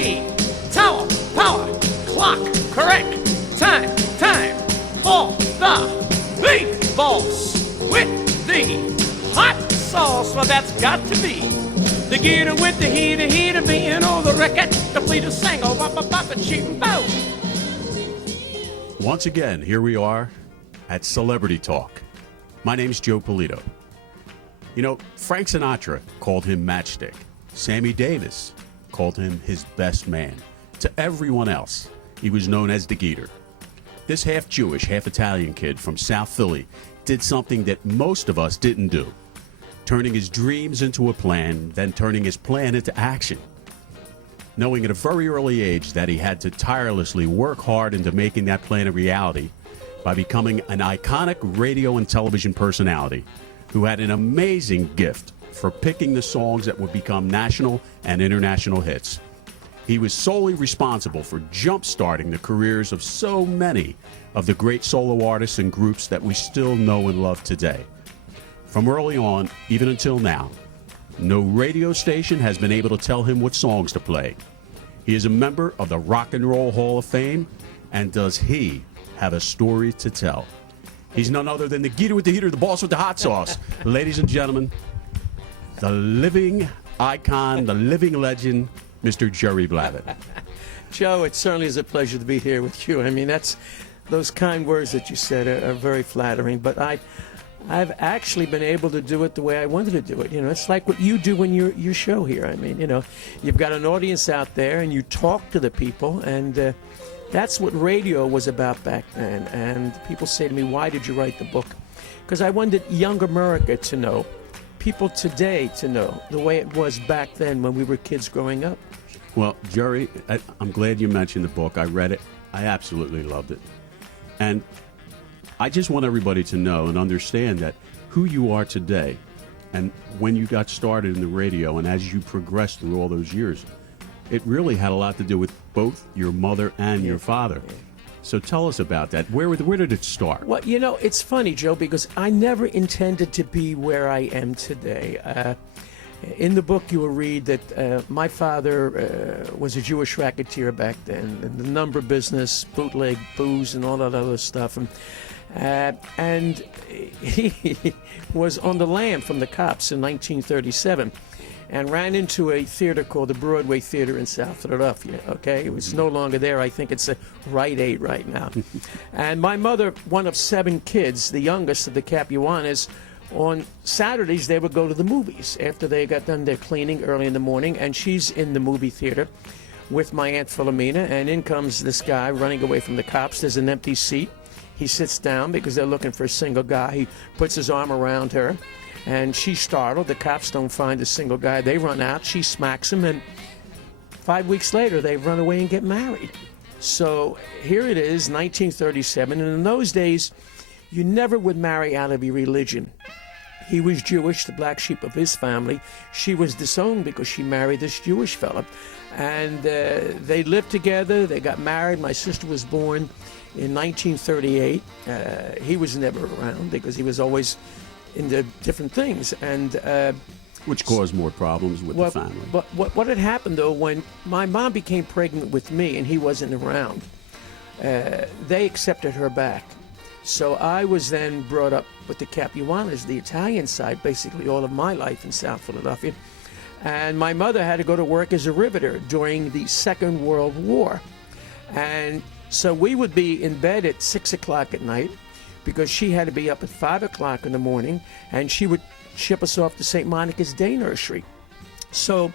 T, tower, power, clock, correct, time, all the big boss with the hot sauce. Well, that's got to be the geeter with the heater being on the record. The Polito sang, oh, bop, bop, bop, and cheating bow. Once again, here we are at Celebrity Talk. My name's Joe Polito. You know, Frank Sinatra called him Matchstick. Sammy Davis called him his best man. To everyone else, he was known as the Geator. This half-Jewish, half-Italian kid from South Philly did something that most of us didn't do, turning his dreams into a plan, then turning his plan into action. Knowing at a very early age that he had to tirelessly work hard into making that plan a reality by becoming an iconic radio and television personality who had an amazing gift for picking the songs that would become national and international hits. He was solely responsible for jump-starting the careers of so many of the great solo artists and groups that we still know and love today. From early on, even until now, no radio station has been able to tell him what songs to play. He is a member of the Rock and Roll Hall of Fame, and does he have a story to tell? He's none other than the Geator with the heater, the boss with the hot sauce. Ladies and gentlemen, the living icon, the living legend, Mr. Jerry Blavat. Joe, it certainly is a pleasure to be here with you. I mean, those kind words that you said are very flattering, but I've actually been able to do it the way I wanted to do it. You know, it's like what you do in your show here. I mean, you know, you've got an audience out there and you talk to the people, and that's what radio was about back then. And people say to me, why did you write the book? Because I wanted young America to know, people today to know, the way it was back then when we were kids growing up. Well, Jerry, I'm glad you mentioned the book. I read it. I absolutely loved it. And I just want everybody to know and understand that who you are today and when you got started in the radio and as you progressed through all those years, it really had a lot to do with both your mother and your father. So tell us about that. Where did it start? Well, you know, it's funny, Joe, because I never intended to be where I am today. In the book, you will read that my father was a Jewish racketeer back then, in the number business, bootleg booze, and all that other stuff. And he was on the lam from the cops in 1937 and ran into a theater called the Broadway Theater in South Philadelphia. Okay, it was no longer there. I think it's a Rite Aid right now. And my mother, one of 7 kids, the youngest of the Capuanas, on Saturdays they would go to the movies after they got done their cleaning early in the morning, and she's in the movie theater with my Aunt Philomena, and in comes this guy running away from the cops. There's an empty seat. He sits down because they're looking for a single guy. He puts his arm around her, and she's startled. The cops don't find a single guy. They run out. She smacks him, and 5 weeks later, they run away and get married. So here it is, 1937, and in those days, you never would marry out of your religion. He was Jewish, the black sheep of his family. She was disowned because she married this Jewish fella. And they lived together. They got married. My sister was born in 1938. He was never around because he was always into different things. And which caused more problems with the family. But what had happened, though, when my mom became pregnant with me and he wasn't around, they accepted her back. So I was then brought up with the Capuanas, the Italian side, basically all of my life in South Philadelphia. And my mother had to go to work as a riveter during the Second World War. And so we would be in bed at 6 o'clock at night because she had to be up at 5 o'clock in the morning, and she would ship us off to St. Monica's Day Nursery. So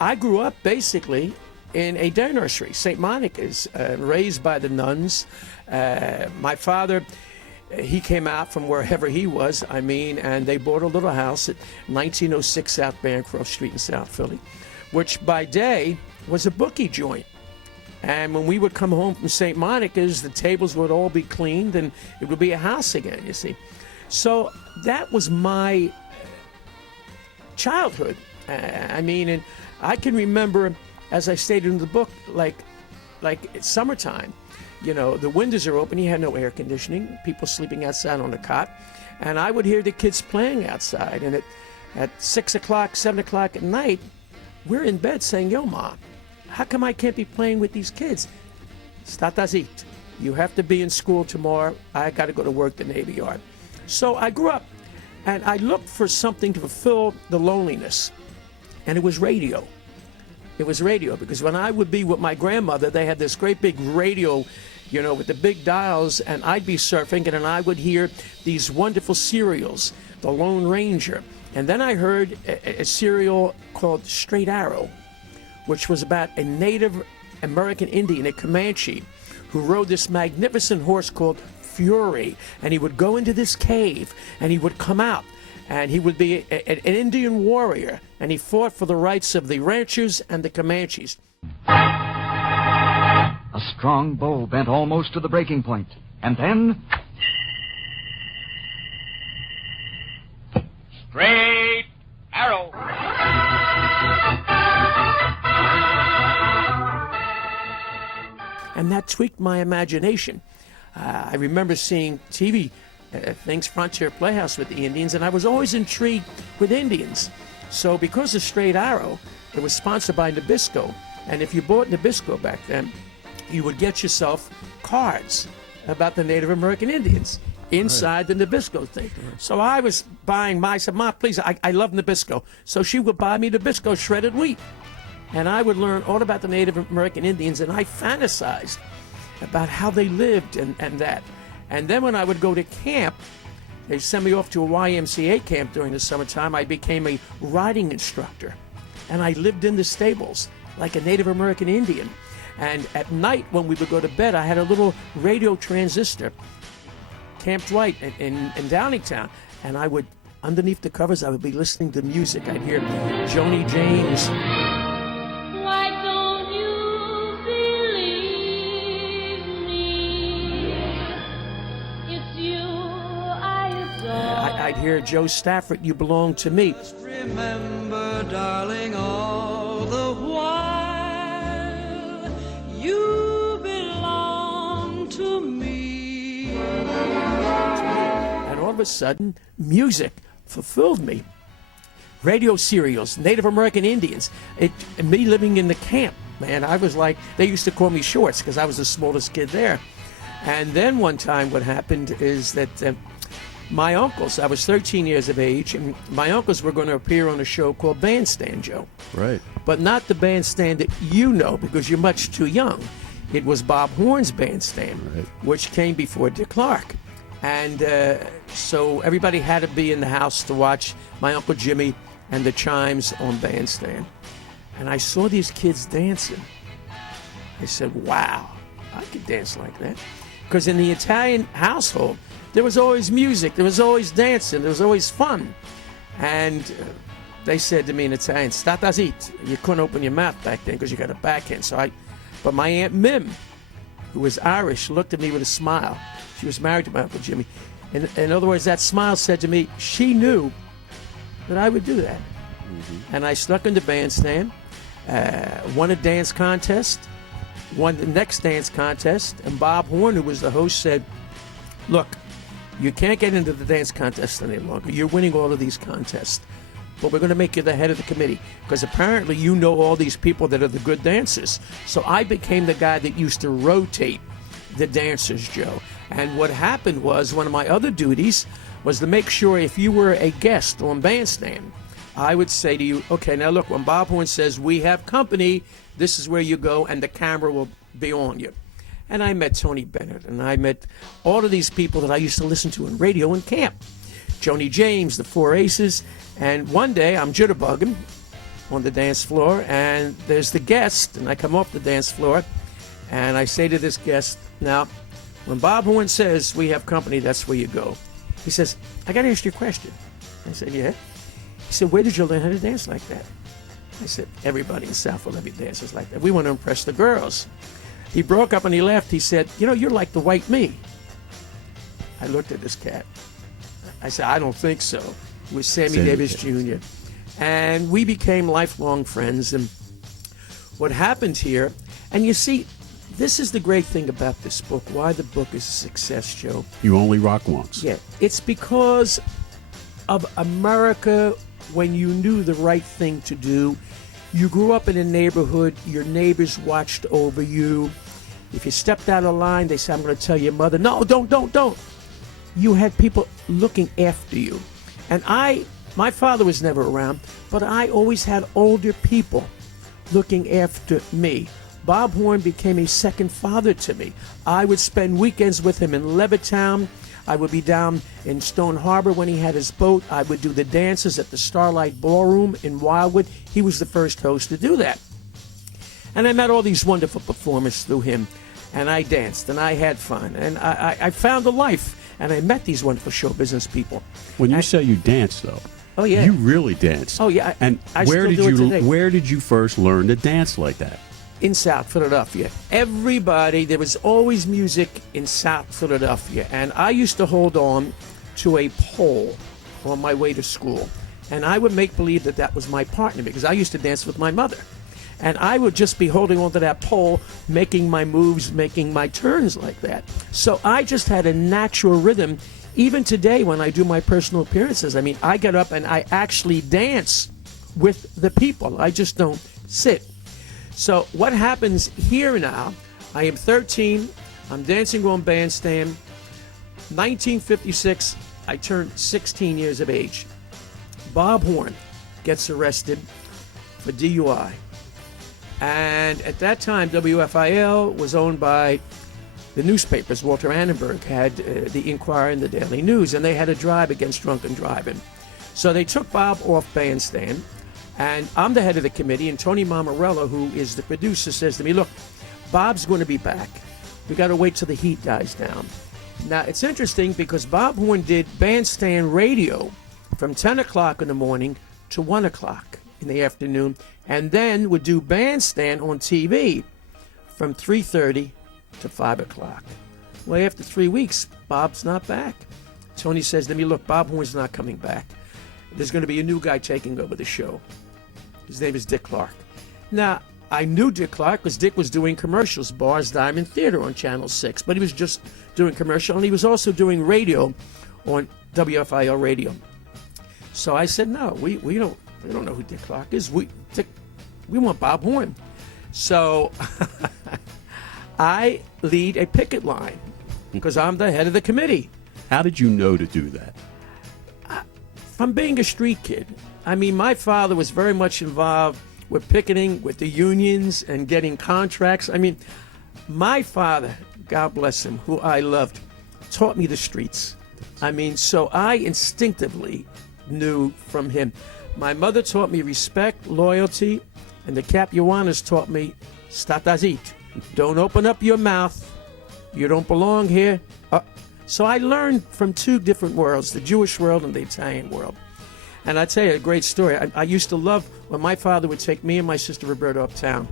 I grew up basically in a day nursery, St. Monica's, raised by the nuns. My father, he came out from wherever he was, and they bought a little house at 1906 South Bancroft Street in South Philly, which by day was a bookie joint. And when we would come home from St. Monica's, the tables would all be cleaned and it would be a house again, you see. So that was my childhood. And I can remember, as I stated in the book, like it's summertime. You know, the windows are open. You had no air conditioning. People sleeping outside on the cot. And I would hear the kids playing outside. And at 6 o'clock, 7 o'clock at night, we're in bed saying, "Yo, Mom, how come I can't be playing with these kids? Statazit. You have to be in school tomorrow. I got to go to work the Navy Yard. So I grew up, and I looked for something to fulfill the loneliness, and it was radio. It was radio, because when I would be with my grandmother, they had this great big radio, you know, with the big dials, and I'd be surfing, and then I would hear these wonderful serials, The Lone Ranger. And then I heard a serial called Straight Arrow, which was about a Native American Indian, a Comanche, who rode this magnificent horse called Fury. And he would go into this cave, and he would come out, and he would be an Indian warrior, and he fought for the rights of the ranchers and the Comanches. A strong bow bent almost to the breaking point, and then... Straight arrow. And that tweaked my imagination. I remember seeing TV things, Frontier Playhouse with the Indians, and I was always intrigued with Indians. So because of Straight Arrow, it was sponsored by Nabisco. And if you bought Nabisco back then, you would get yourself cards about the Native American Indians inside the Nabisco thing. So I was buying I said, Ma, please, I love Nabisco. So she would buy me Nabisco shredded wheat. And I would learn all about the Native American Indians, and I fantasized about how they lived and that. And then when I would go to camp, they sent me off to a YMCA camp during the summertime. I became a riding instructor, and I lived in the stables like a Native American Indian. And at night when we would go to bed, I had a little radio transistor, Camp Dwight in Downingtown, and I would, underneath the covers, I would be listening to music. I'd hear Joni James. Why don't you believe me? It's you I adore. I'd hear Joe Stafford, You Belong to Me. Remember, darling, all the while you belong to me. And all of a sudden, music fulfilled me. Radio serials, Native American Indians, me living in the camp, man, I was like, they used to call me Shorts because I was the smallest kid there. And then one time what happened is that my uncles, I was 13 years of age, and my uncles were going to appear on a show called Bandstand, Joe. Right. But not the bandstand that you know, because you're much too young. It was Bob Horn's bandstand, Right. which came before Dick Clark. And so everybody had to be in the house to watch my Uncle Jimmy and the Chimes on Bandstand. And I saw these kids dancing. I said, wow, I could dance like that. Because in the Italian household, there was always music, there was always dancing, there was always fun. And they said to me in Italian, Statazit. You couldn't open your mouth back then because you got a backhand. But my Aunt Mim, who was Irish, looked at me with a smile. She was married to my Uncle Jimmy. In other words, that smile said to me, she knew that I would do that. Mm-hmm. And I snuck into Bandstand, won a dance contest, won the next dance contest, and Bob Horn, who was the host, said, look, you can't get into the dance contest any longer. You're winning all of these contests. But we're going to make you the head of the committee because apparently you know all these people that are the good dancers. So I became the guy that used to rotate the dancers, Joe. And what happened was one of my other duties was to make sure if you were a guest on Bandstand, I would say to you, okay, now look, when Bob Horn says we have company, this is where you go and the camera will be on you. And I met Tony Bennett, and I met all of these people that I used to listen to in radio in camp. Joni James, the Four Aces, and one day I'm jitterbugging on the dance floor, and there's the guest, and I come off the dance floor, and I say to this guest, now, when Bob Horn says we have company, that's where you go. He says, I got to ask you a question. I said, yeah. He said, where did you learn how to dance like that? I said, everybody in South Philadelphia dances like that. We want to impress the girls. He broke up and he left. He said, you know, you're like the white me. I looked at this cat. I said, I don't think so. It was Sammy Davis Jr. And we became lifelong friends. And what happened here, and you see, this is the great thing about this book, why the book is a success, Joe. You only rock once. Yeah, it's because of America when you knew the right thing to do. You grew up in a neighborhood, your neighbors watched over you. If you stepped out of line, they said, I'm going to tell your mother, no, don't. You had people looking after you. And my father was never around, but I always had older people looking after me. Bob Horn became a second father to me. I would spend weekends with him in Levittown. I would be down in Stone Harbor when he had his boat. I would do the dances at the Starlight Ballroom in Wildwood. He was the first host to do that. And I met all these wonderful performers through him. And I danced, and I had fun. And I found a life. And I met these wonderful show business people. When you say you danced, though, oh yeah, you really danced. Oh yeah, and I where still did do it today. Where did you first learn to dance like that? In South Philadelphia. There was always music in South Philadelphia, and I used to hold on to a pole on my way to school, and I would make believe that was my partner because I used to dance with my mother. And I would just be holding onto that pole, making my moves, making my turns like that. So I just had a natural rhythm. Even today when I do my personal appearances, I mean, I get up and I actually dance with the people. I just don't sit. So what happens here now, I am 13, I'm dancing on Bandstand. 1956, I turned 16 years of age. Bob Horn gets arrested for DUI. And at that time, WFIL was owned by the newspapers. Walter Annenberg had the Inquirer and the Daily News, and they had a drive against drunken driving. So they took Bob off Bandstand, and I'm the head of the committee, and Tony Mamarella, who is the producer, says to me, look, Bob's going to be back. We got to wait till the heat dies down. Now, it's interesting because Bob Horn did Bandstand radio from 10 o'clock in the morning to 1 o'clock in the afternoon, and then would do Bandstand on TV from 3:30 to 5 o'clock. Well, after 3 weeks, Bob's not back. Tony says to me, look, Bob Horn's not coming back. There's going to be a new guy taking over the show. His name is Dick Clark. Now, I knew Dick Clark because Dick was doing commercials, Bars Diamond Theater on Channel 6, but he was just doing commercial, and he was also doing radio on WFIL radio. So I said, no, we don't know who Dick Clark is. We want Bob Horn. So I lead a picket line because I'm the head of the committee. How did you know to do that? From being a street kid. I mean, my father was very much involved with picketing, with the unions, and getting contracts. I mean, my father, God bless him, who I loved, taught me the streets. I mean, so I instinctively knew from him. My mother taught me respect, loyalty, and the Capuanas taught me statazit. Don't open up your mouth. You don't belong here. So I learned from two different worlds, the Jewish world and the Italian world. And I'll tell you a great story. I used to love when my father would take me and my sister Roberta uptown.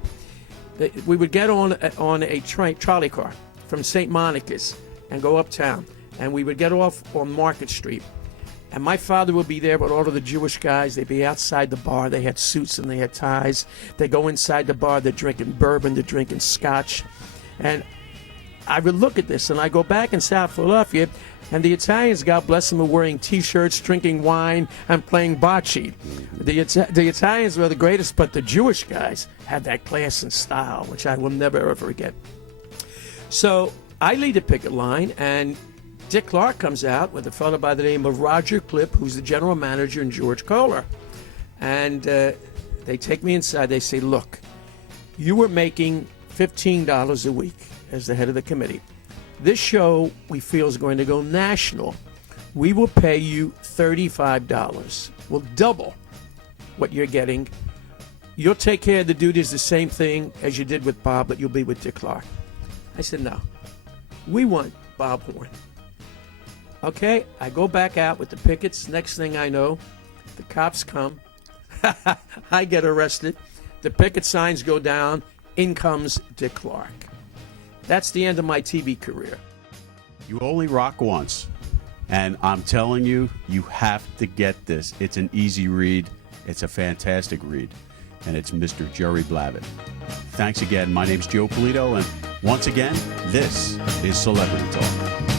We would get on a trolley car from St. Monica's and go uptown. And we would get off on Market Street. And my father would be there with all of the Jewish guys. They'd be outside the bar. They had suits and they had ties. They go inside the bar. They're drinking bourbon. They're drinking scotch. And I would look at this, and I go back in South Philadelphia, and the Italians, God bless them, are wearing T-shirts, drinking wine, and playing bocce. The Italians were the greatest, but the Jewish guys had that class and style, which I will never, ever forget. So I lead a picket line, and Dick Clark comes out with a fellow by the name of Roger Clipp, who's the general manager, and George Kohler. And they take me inside. They say, look, you were making $15 a week as the head of the committee. This show, we feel, is going to go national. We will pay you $35. We'll double what you're getting. You'll take care of the duties the same thing as you did with Bob, but you'll be with Dick Clark. I said, no. We want Bob Horn. Okay, I go back out with the pickets. Next thing I know, the cops come. I get arrested. The picket signs go down. In comes Dick Clark. That's the end of my TV career. You only rock once. And I'm telling you, you have to get this. It's an easy read. It's a fantastic read. And it's Mr. Jerry Blavat. Thanks again. My name's Joe Polito. And once again, this is Celebrity Talk.